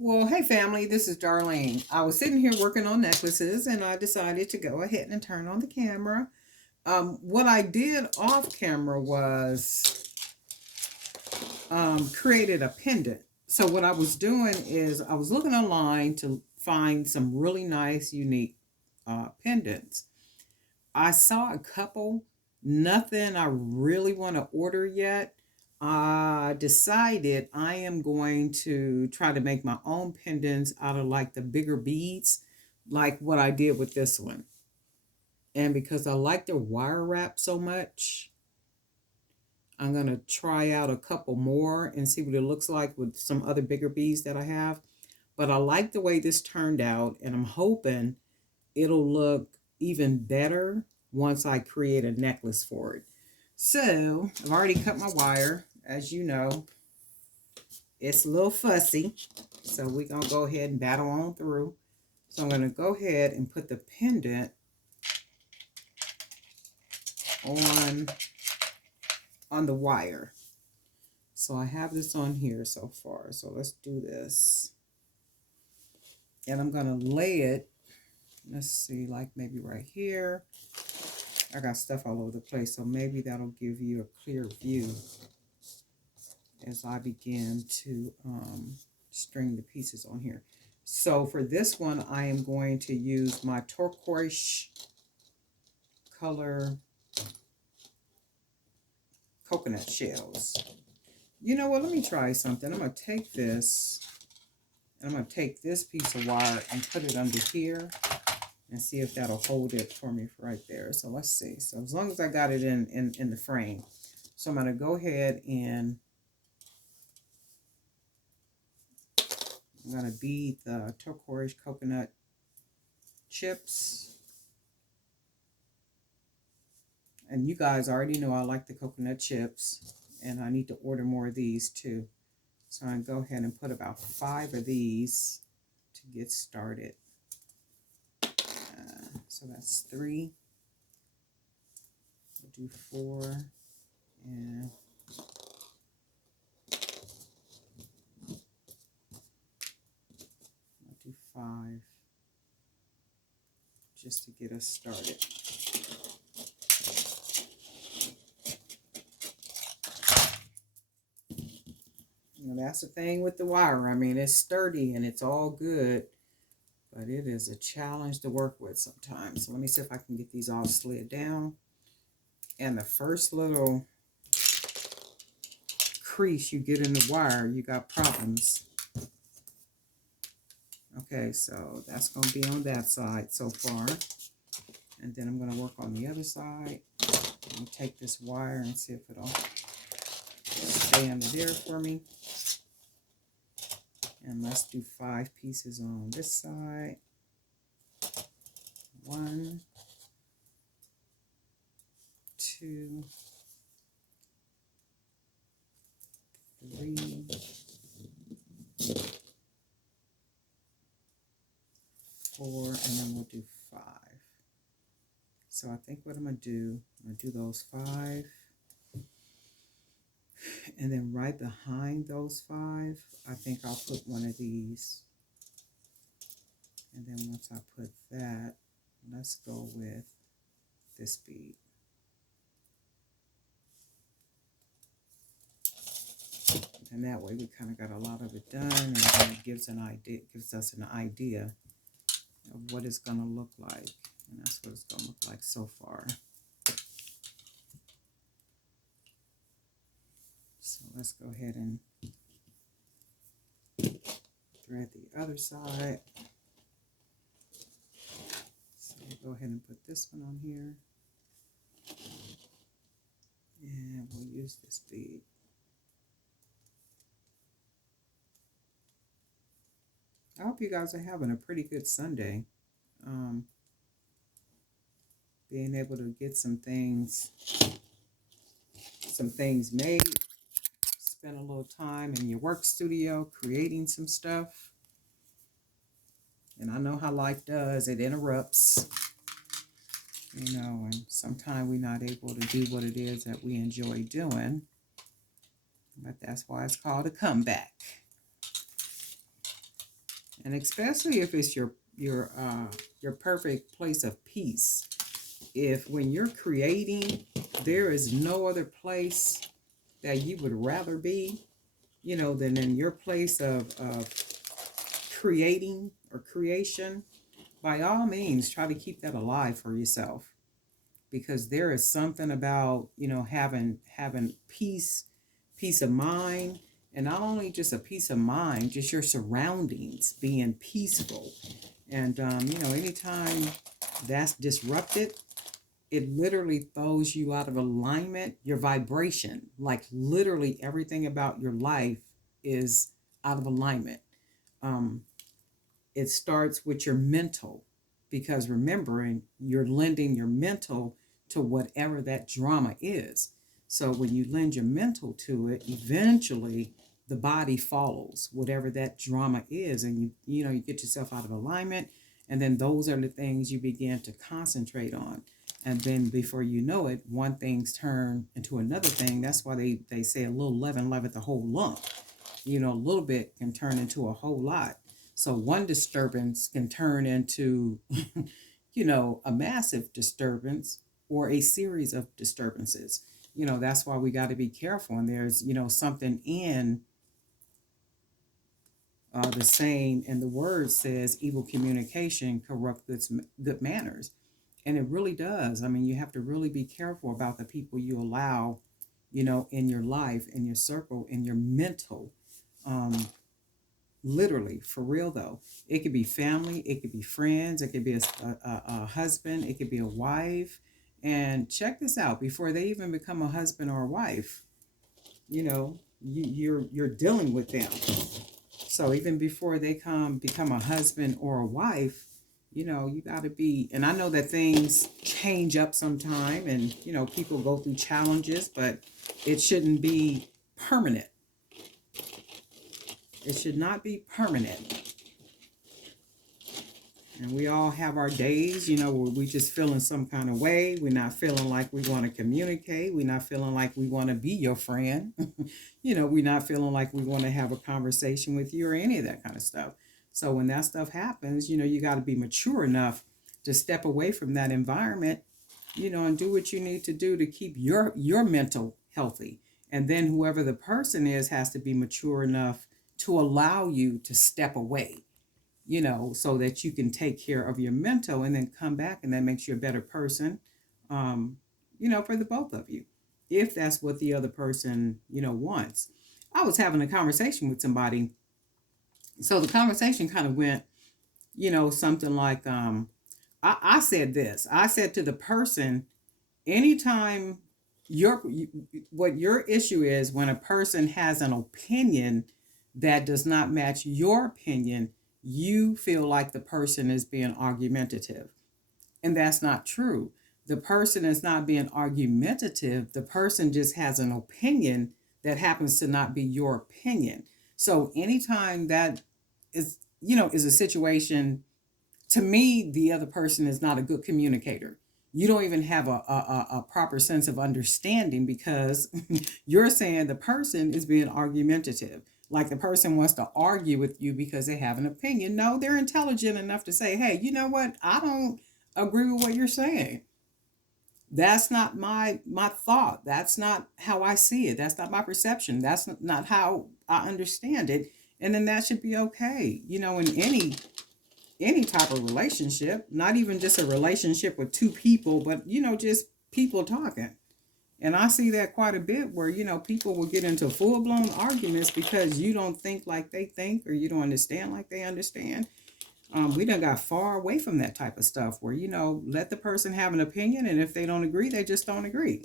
Well, hey family, this is Darlene. I was sitting here working on necklaces and I decided to go ahead and turn on the camera. What I did off camera was created a pendant. So what I was doing is I was looking online to find some really nice, unique pendants. I saw a couple, nothing I really want to order yet. I decided I am going to try to make my own pendants out of like the bigger beads, like what I did with this one. And because I like the wire wrap so much, I'm going to try out a couple more and see what it looks like with some other bigger beads that I have. But I like the way this turned out, and I'm hoping it'll look even better once I create a necklace for it. So I've already cut my wire. As you know, it's a little fussy. So we're going to go ahead and battle on through. So I'm going to go ahead and put the pendant on the wire. So I have this on here so far. So let's do this. And I'm going to lay it, let's see, like maybe right here. I got stuff all over the place, so maybe that'll give you a clear view as I begin to string the pieces on here. So for this one, I am going to use my turquoise color coconut shells. You know what? Let me try something. I'm going to take this, and I'm going to take this piece of wire and put it under here and see if that'll hold it for me right there. So let's see. So as long as I got it in the frame. So I'm going to go ahead and I'm going to bead the turquoise coconut chips. And you guys already know I like the coconut chips, and I need to order more of these too. So I'm going to go ahead and put about 5 of these to get started. So that's 3. We'll do 4 and I'll do 5 just to get us started. You know, that's the thing with the wire. I mean, it's sturdy and it's all good, but it is a challenge to work with sometimes. So let me see if I can get these all slid down. And the first little crease you get in the wire, you got problems. Okay, so that's going to be on that side so far. And then I'm going to work on the other side. I'm going to take this wire and see if it'll stay under there for me. And let's do 5 pieces on this side. 1, 2, 3, 4, and then we'll do 5. So I think what I'm going to do those 5. And then right behind those 5, I think I'll put one of these. And then once I put that, let's go with this bead. And that way we kind of got a lot of it done, and then it gives us an idea of what it's going to look like. And that's what it's going to look like so far. So let's go ahead and thread the other side. So we'll go ahead and put this one on here. And we'll use this bead. I hope you guys are having a pretty good Sunday. Being able to get some things made, spend a little time in your work studio creating some stuff. And I know how life does, it interrupts, you know, and sometimes we're not able to do what it is that we enjoy doing. But that's why it's called a comeback. And especially if it's your perfect place of peace. If when you're creating, there is no other place that you would rather be, than in your place of creating or creation, by all means, try to keep that alive for yourself, because there is something about having peace of mind, and not only just a peace of mind, just your surroundings being peaceful. And anytime that's disrupted, it literally throws you out of alignment, your vibration, like literally everything about your life is out of alignment. um, it starts with your mental, because remembering you're lending your mental to whatever that drama is. So when you lend your mental to it, eventually the body follows whatever that drama is, and you get yourself out of alignment, and then those are the things you begin to concentrate on. And then before you know it, one thing's turn into another thing. That's why they say a little leaven leaveth the whole lump. A little bit can turn into a whole lot. So one disturbance can turn into, a massive disturbance or a series of disturbances. That's why we got to be careful. And there's, something in the saying, and the word says, evil communication corrupt good manners. And it really does. I mean, you have to really be careful about the people you allow, in your life, in your circle, in your mental. Literally, for real though. It could be family, it could be friends, it could be a husband, it could be a wife. And check this out, before they even become a husband or a wife, you're dealing with them. So even before they become a husband or a wife, you got to be. And I know that things change up sometime, and people go through challenges, but it shouldn't be permanent. It should not be permanent. And we all have our days, where we just feeling some kind of way. We're not feeling like we want to communicate. We're not feeling like we want to be your friend. We're not feeling like we want to have a conversation with you or any of that kind of stuff. So when that stuff happens, you got to be mature enough to step away from that environment, and do what you need to do to keep your mental healthy. And then whoever the person is has to be mature enough to allow you to step away, so that you can take care of your mental and then come back, and that makes you a better person, for the both of you, if that's what the other person, wants. I was having a conversation with somebody. So the conversation kind of went, something like, I said this. I said to the person, anytime what your issue is, when a person has an opinion that does not match your opinion, you feel like the person is being argumentative. And that's not true. The person is not being argumentative. The person just has an opinion that happens to not be your opinion. So anytime that is a situation, to me, the other person is not a good communicator. You don't even have a proper sense of understanding, because you're saying the person is being argumentative. Like the person wants to argue with you because they have an opinion. No, they're intelligent enough to say, hey, you know what? I don't agree with what you're saying. That's not my thought. That's not how I see it. That's not my perception. That's not how I understand it. And then that should be okay. In any type of relationship, not even just a relationship with two people, but just people talking. And I see that quite a bit, where people will get into full-blown arguments because you don't think like they think, or you don't understand like they understand. We done got far away from that type of stuff, where let the person have an opinion, and if they don't agree, they just don't agree.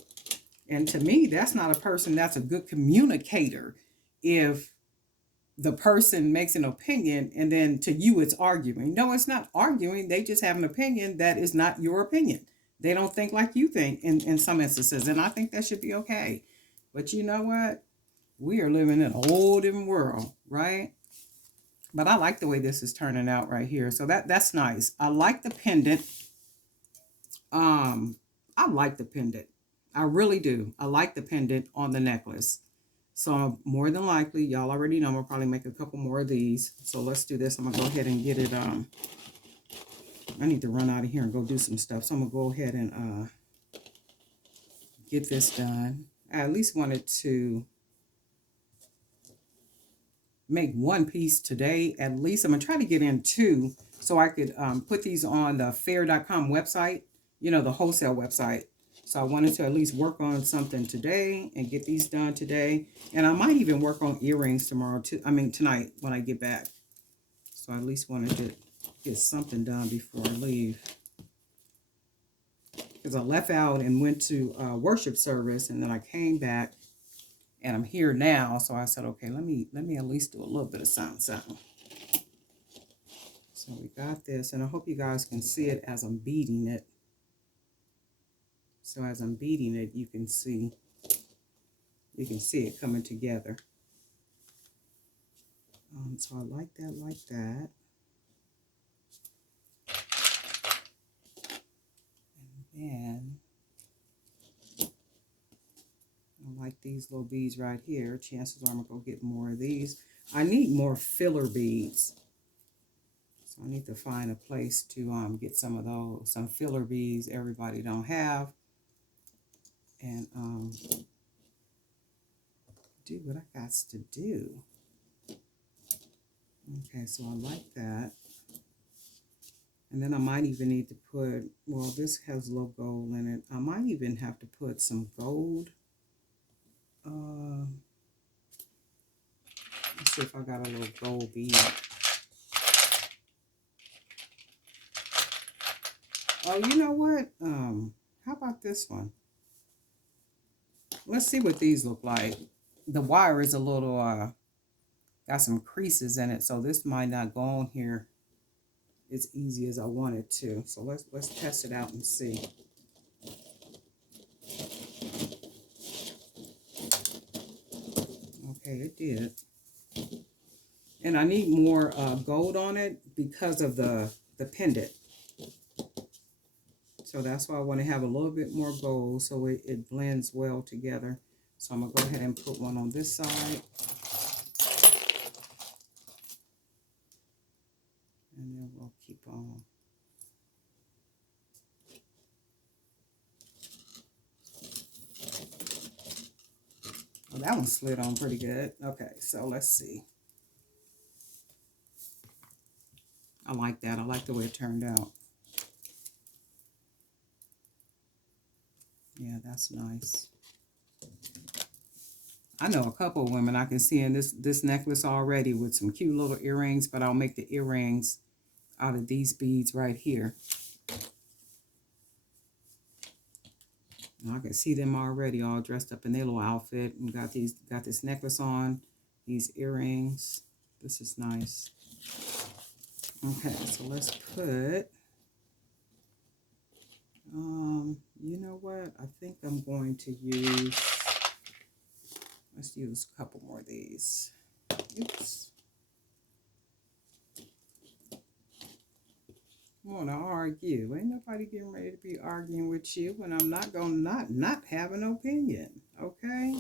And to me, that's not a person that's a good communicator. If the person makes an opinion and then to you it's arguing. No, it's not arguing. They just have an opinion that is not your opinion. They don't think like you think in some instances. And I think that should be okay. But you know what? We are living in a whole different world, right? But I like the way this is turning out right here. So that's nice. I like the pendant. I like the pendant. I really do. I like the pendant on the necklace. So more than likely, y'all already know, I'm gonna probably make a couple more of these. So let's do this. I'm gonna go ahead and get it. I need to run out of here and go do some stuff. So I'm gonna go ahead and get this done. I at least wanted to make one piece today. At least I'm gonna try to get in two so I could put these on the fair.com website, you know, the wholesale website. So I wanted to at least work on something today and get these done today. And I might even work on earrings tomorrow too. I mean, tonight when I get back. So I at least wanted to get something done before I leave. Because I left out and went to worship service, and then I came back and I'm here now. So I said, okay, let me at least do a little bit of something. So we got this, and I hope you guys can see it as I'm beating it. So as I'm beating it, you can see it coming together. So I like that, And then I like these little beads right here. Chances are I'm gonna go get more of these. I need more filler beads. So I need to find a place to get some of those, some filler beads everybody don't have. And do what I got to do. Okay, so I like that. And then I might even need to put, well, this has a little gold in it. I might even have to put some gold. Let's see if I got a little gold bead. Oh, you know what? How about this one? Let's see what these look like. The wire is a little, got some creases in it, so this might not go on here as easy as I want it to. So let's test it out and see. Okay, it did. And I need more gold on it because of the pendant. So that's why I want to have a little bit more gold so it blends well together. So I'm going to go ahead and put one on this side. And then we'll keep on. Well, that one slid on pretty good. Okay, so let's see. I like that. I like the way it turned out. Yeah, that's nice. I know a couple of women I can see in this necklace already with some cute little earrings, but I'll make the earrings out of these beads right here. I can see them already all dressed up in their little outfit and got this necklace on, these earrings. This is nice. Okay, so let's put, you know what? I think I'm going to use, let's use a couple more of these. Oops. I want to argue. Ain't nobody getting ready to be arguing with you when I'm not going to not have an opinion, okay?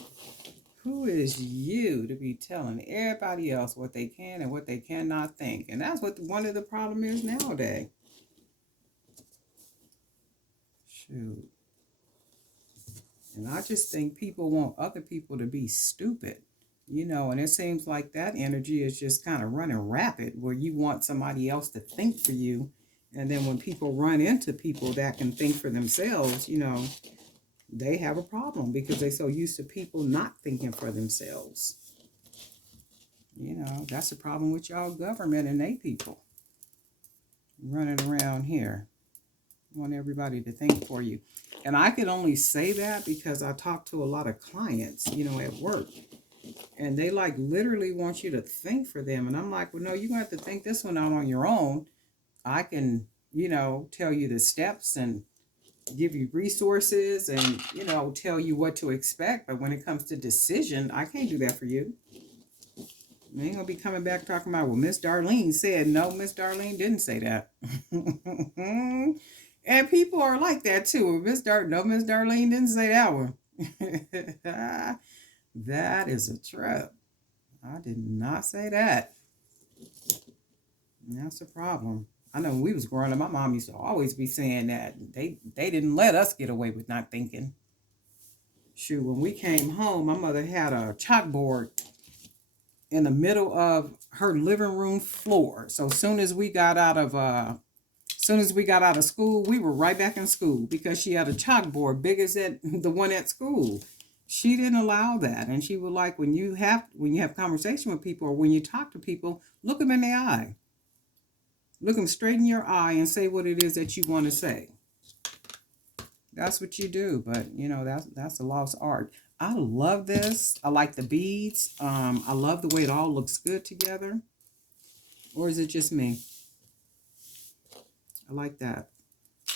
Who is you to be telling everybody else what they can and what they cannot think? And that's what one of the problem is nowadays. Shoot. And I just think people want other people to be stupid, you know, and it seems like that energy is just kind of running rapid where you want somebody else to think for you. And then when people run into people that can think for themselves, you know, they have a problem because they're so used to people not thinking for themselves. You know, that's the problem with y'all government and they people running around here. Want everybody to think for you. And I can only say that because I talk to a lot of clients, you know, at work. And they like literally want you to think for them. And I'm like, well, no, you're going to have to think this one out on your own. I can, you know, tell you the steps and give you resources and, you know, tell you what to expect. But when it comes to decision, I can't do that for you. I ain't going to be coming back talking about, well, Miss Darlene said. No, Miss Darlene didn't say that. And people are like that too. Miss Darlene didn't say that one. That is a trip. I did not say that. That's a problem. I know when we was growing up, my mom used to always be saying that they didn't let us get away with not thinking. Shoot, when we came home, my mother had a chalkboard in the middle of her living room floor. So soon as we got out of school, we were right back in school because she had a chalkboard big as the one at school. She didn't allow that, and she would like when you have conversation with people or when you talk to people, look them in the eye, look them straight in your eye, and say what it is that you want to say. That's what you do, but that's a lost art. I love this. I like the beads. I love the way it all looks good together. Or is it just me? I like that. I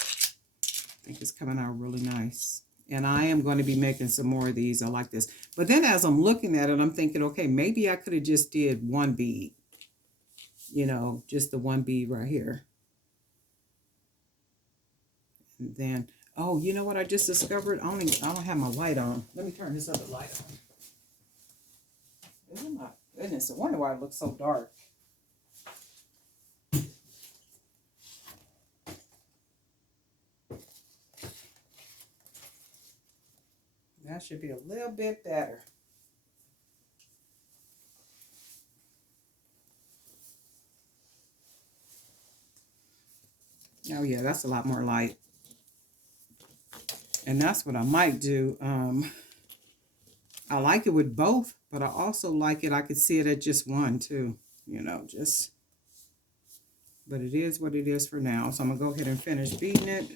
think it's coming out really nice. And I am going to be making some more of these. I like this. But then as I'm looking at it, I'm thinking, okay, maybe I could have just did one bead. Just the one bead right here. And then, oh, you know what I just discovered? I don't have my light on. Let me turn this other light on. Oh my goodness, I wonder why it looks so dark. That should be a little bit better. Oh yeah, that's a lot more light. And that's what I might do. I like it with both, but I also like it. I could see it at just one too, but it is what it is for now. So I'm gonna go ahead and finish beating it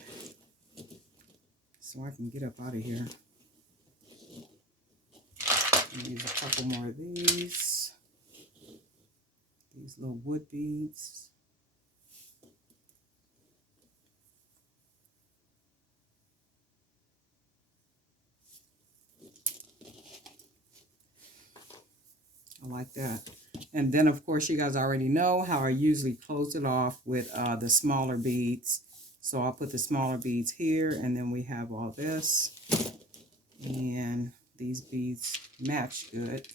so I can get up out of here. Use a couple more of these little wood beads. I like that. And then, of course, you guys already know how I usually close it off with the smaller beads. So I'll put the smaller beads here, and then we have all this. And these beads match good.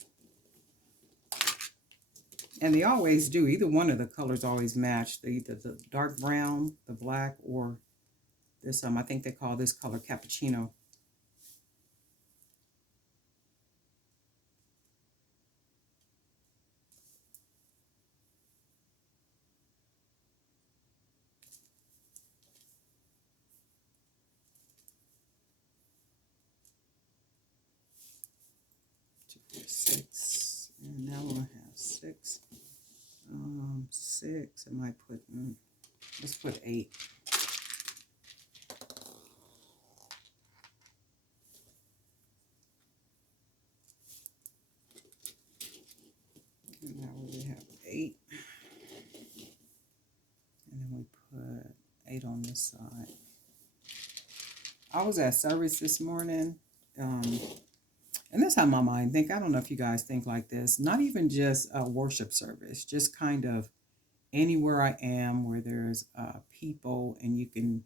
And they always do. Either one of the colors always match. Either the dark brown, the black, or this, I think they call this color cappuccino. Six, and now we'll have six. Six. I might put. Let's put 8. And now we have 8, and then we put 8 on this side. I was at service this morning. And that's how my mind think. I don't know if you guys think like this. Not even just a worship service, just kind of anywhere I am where there's people and you can,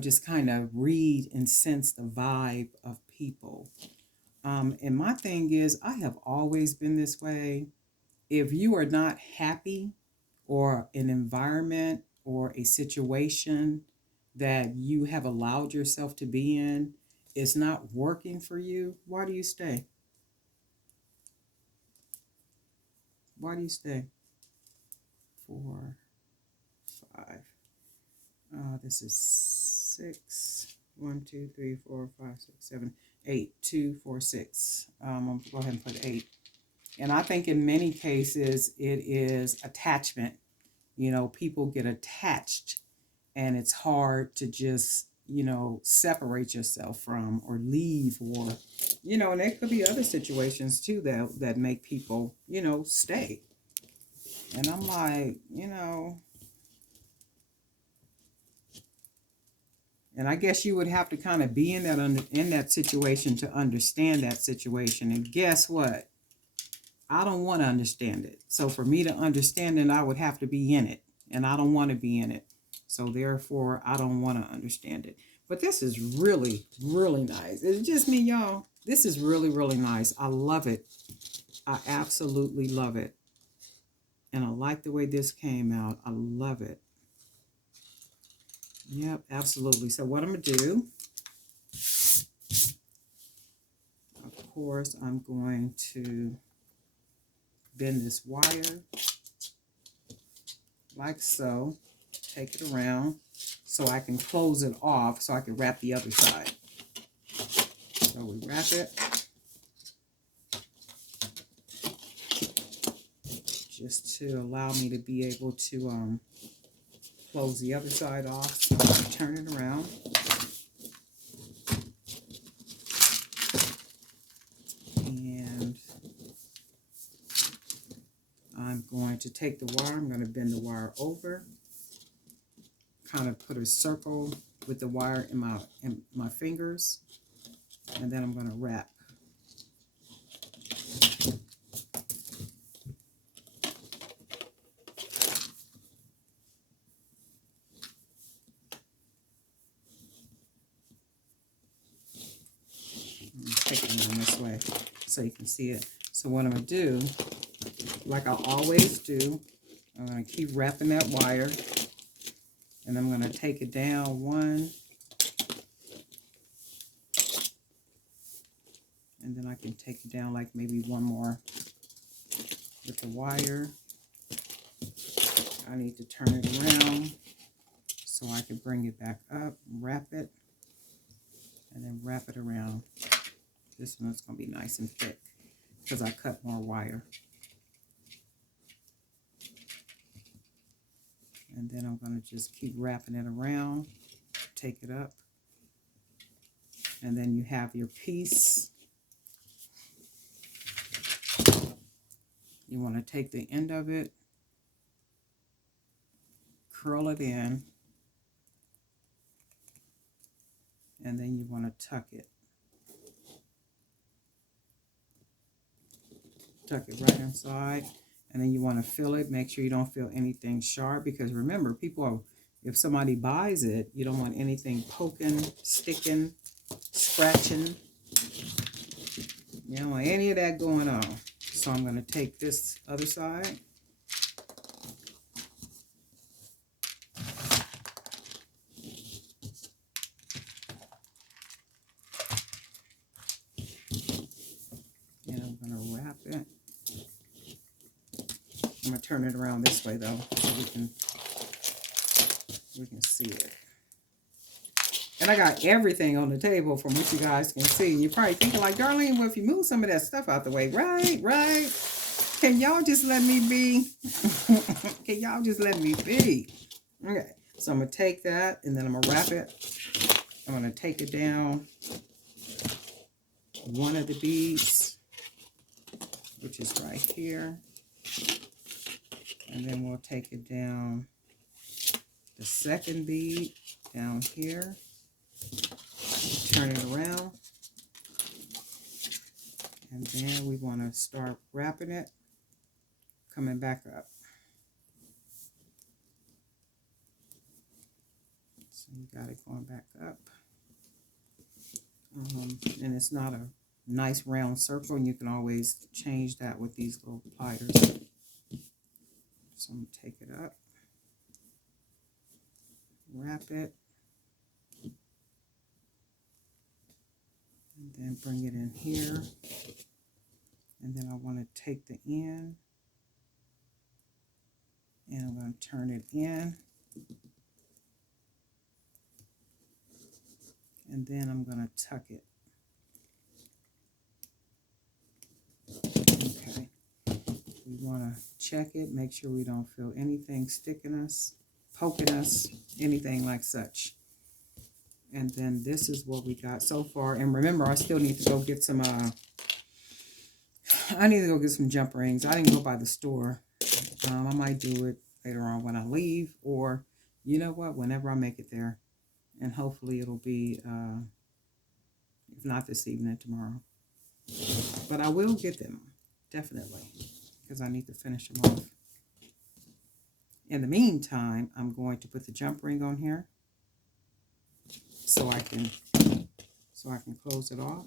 just kind of read and sense the vibe of people. And my thing is, I have always been this way. If you are not happy or an environment or a situation that you have allowed yourself to be in, is not working for you, why do you stay? Why do you stay? 4, 5. This is 6. 1, 2, 3, 4, 5, 6, 7, 8. 2, 4, 6. I'm going to go ahead and put 8. And I think in many cases it is attachment. People get attached, and it's hard to just separate yourself from or leave, or and there could be other situations too that make people stay. And I'm like, and I guess you would have to kind of be in that situation to understand that situation. And guess what? I don't want to understand it. So for me to understand it, I would have to be in it, and I don't want to be in it. So therefore, I don't want to understand it. But this is really, really nice. Is it just me, y'all? This is really, really nice. I love it. I absolutely love it. And I like the way this came out. I love it. Yep, absolutely. So what I'm going to do, of course, I'm going to bend this wire like so. Take it around so I can close it off so I can wrap the other side. So we wrap it. Just to allow me to be able to close the other side off. So I'm going to turn it around. And I'm going to take the wire. I'm going to bend the wire over. Kind of put a circle with the wire in my fingers. And then I'm going to wrap. Take it in this way so you can see it. So what I'm going to do, like I always do, I'm going to keep wrapping that wire, and I'm going to take it down one, and then I can take it down like maybe one more with the wire. I need to turn it around so I can bring it back up, wrap it, and then wrap it around. This one's going to be nice and thick because I cut more wire. And then I'm going to just keep wrapping it around, take it up, and then you have your piece. You want to take the end of it, curl it in, and then you want to tuck it. Tuck it right inside, and then you want to feel it. Make sure you don't feel anything sharp, because remember, if somebody buys it, you don't want anything poking, sticking, scratching. You don't want any of that going on. So I'm going to take this other side. And I'm going to wrap it. I'm going to turn it around this way though, so we can see it. And I got everything on the table from what you guys can see. You're probably thinking like, Darlene, well, if you move some of that stuff out the way, right? Can y'all just let me be? Can y'all just let me be? Okay, so I'm going to take that, and then I'm going to wrap it. I'm going to take it down one of the beads, which is right here. And then we'll take it down the second bead down here. Turn it around. And then we want to start wrapping it, coming back up. So you got it going back up. And it's not a nice round circle, and you can always change that with these little pliers. So I'm going to take it up, wrap it, and then bring it in here. And then I want to take the end, and I'm going to turn it in. And then I'm going to tuck it. Okay. We want to check it, make sure we don't feel anything sticking us, poking us, anything like such. And then this is what we got so far. And remember, I still need to go get some, jump rings. I didn't go by the store. I might do it later on when I leave, or you know what, whenever I make it there. And hopefully it'll be, if not this evening, tomorrow. But I will get them, definitely, because I need to finish them off. In the meantime, I'm going to put the jump ring on here so I can close it off.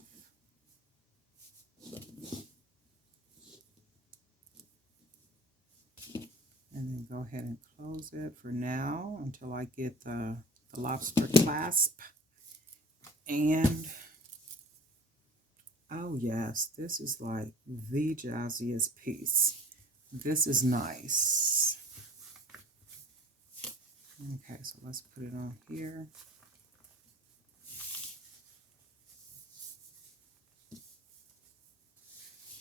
And then go ahead and close it for now until I get the lobster clasp. And oh yes, this is like the jazziest piece. This is nice. Okay, so let's put it on here.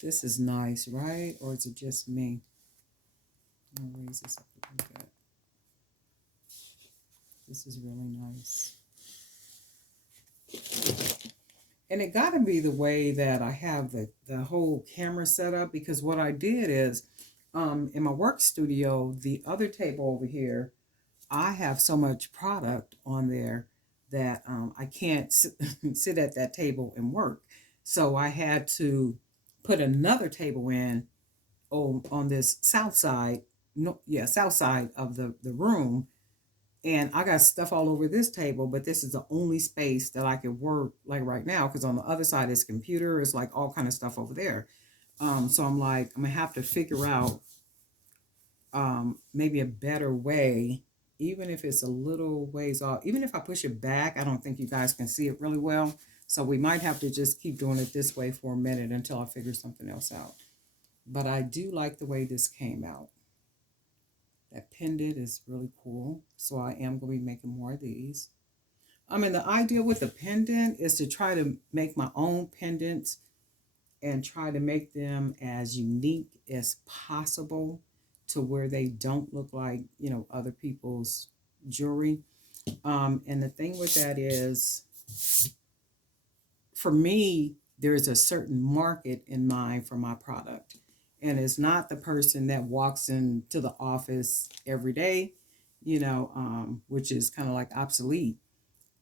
This is nice, right? Or is it just me? I'm gonna raise this up a little bit. This is really nice. And it got to be the way that I have the whole camera set up, because what I did is in my work studio, the other table over here, I have so much product on there that I can't sit at that table and work. So I had to put another table in on this south side, south side of the room. And I got stuff all over this table, but this is the only space that I could work like right now, because on the other side is computer, it's like all kind of stuff over there. So I'm like, I'm gonna have to figure out maybe a better way, even if it's a little ways off. Even if I push it back, I don't think you guys can see it really well. So we might have to just keep doing it this way for a minute until I figure something else out. But I do like the way this came out. That pendant is really cool. So I am going to be making more of these. I mean, the idea with the pendant is to try to make my own pendants and try to make them as unique as possible to where they don't look like, you know, other people's jewelry. And the thing with that is, for me, there's a certain market in mind for my product. And it's not the person that walks into the office every day, you know, which is kind of like obsolete.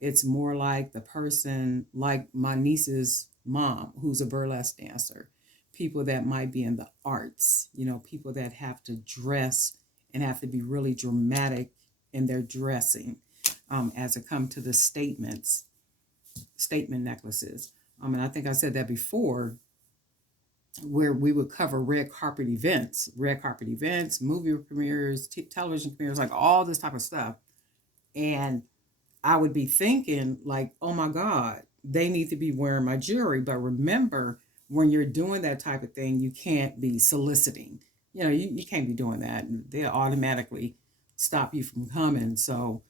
It's more like the person, like my niece's mom, who's a burlesque dancer, people that might be in the arts, you know, people that have to dress and have to be really dramatic in their dressing as it comes to the statement necklaces. And I think I said that before, where we would cover red carpet events, movie premieres, television premieres, like all this type of stuff. And I would be thinking like, oh my God, they need to be wearing my jewelry. But remember, when you're doing that type of thing, you can't be soliciting. You know, you can't be doing that. They'll automatically stop you from coming. So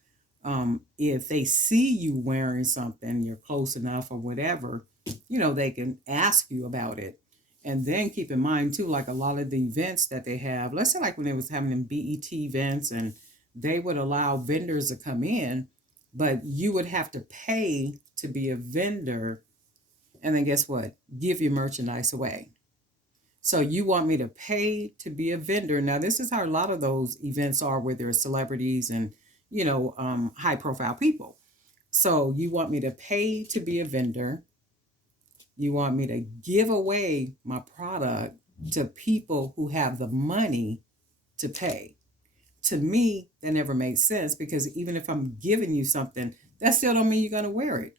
if they see you wearing something, you're close enough or whatever, you know, they can ask you about it. And then keep in mind too, like a lot of the events that they have, let's say like when they was having them BET events, and they would allow vendors to come in, but you would have to pay to be a vendor. And then guess what? Give your merchandise away. So you want me to pay to be a vendor. Now, this is how a lot of those events are, where there are celebrities and, you know, high profile people. So you want me to pay to be a vendor. You want me to give away my product to people who have the money to pay. To me, that never made sense, because even if I'm giving you something, that still don't mean you're going to wear it.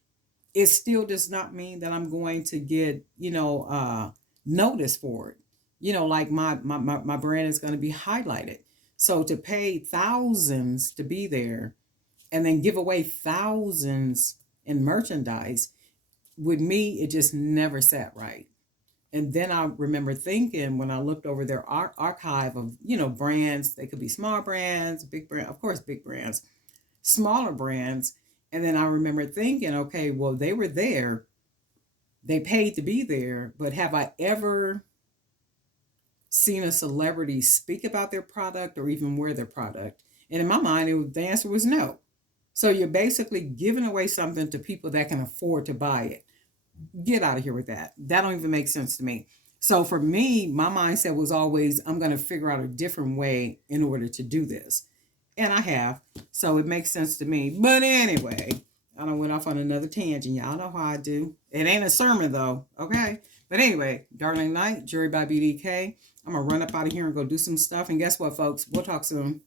It still does not mean that I'm going to get, you know, notice for it. You know, like my brand is going to be highlighted. So to pay thousands to be there and then give away thousands in merchandise, with me, it just never sat right. And then I remember thinking, when I looked over their archive of, you know, brands, they could be small brands, big brand, of course, big brands, smaller brands. And then I remember thinking, okay, well, they were there, they paid to be there, but have I ever seen a celebrity speak about their product or even wear their product? And in my mind, the answer was no. So you're basically giving away something to people that can afford to buy it. Get out of here with that. That don't even make sense to me. So for me, my mindset was always, I'm going to figure out a different way in order to do this. And I have. So it makes sense to me. But anyway, I done went off on another tangent. Y'all know how I do. It ain't a sermon though. Okay. But anyway, Darlene Knight, Jewelry by BDK. I'm going to run up out of here and go do some stuff. And guess what, folks? We'll talk soon.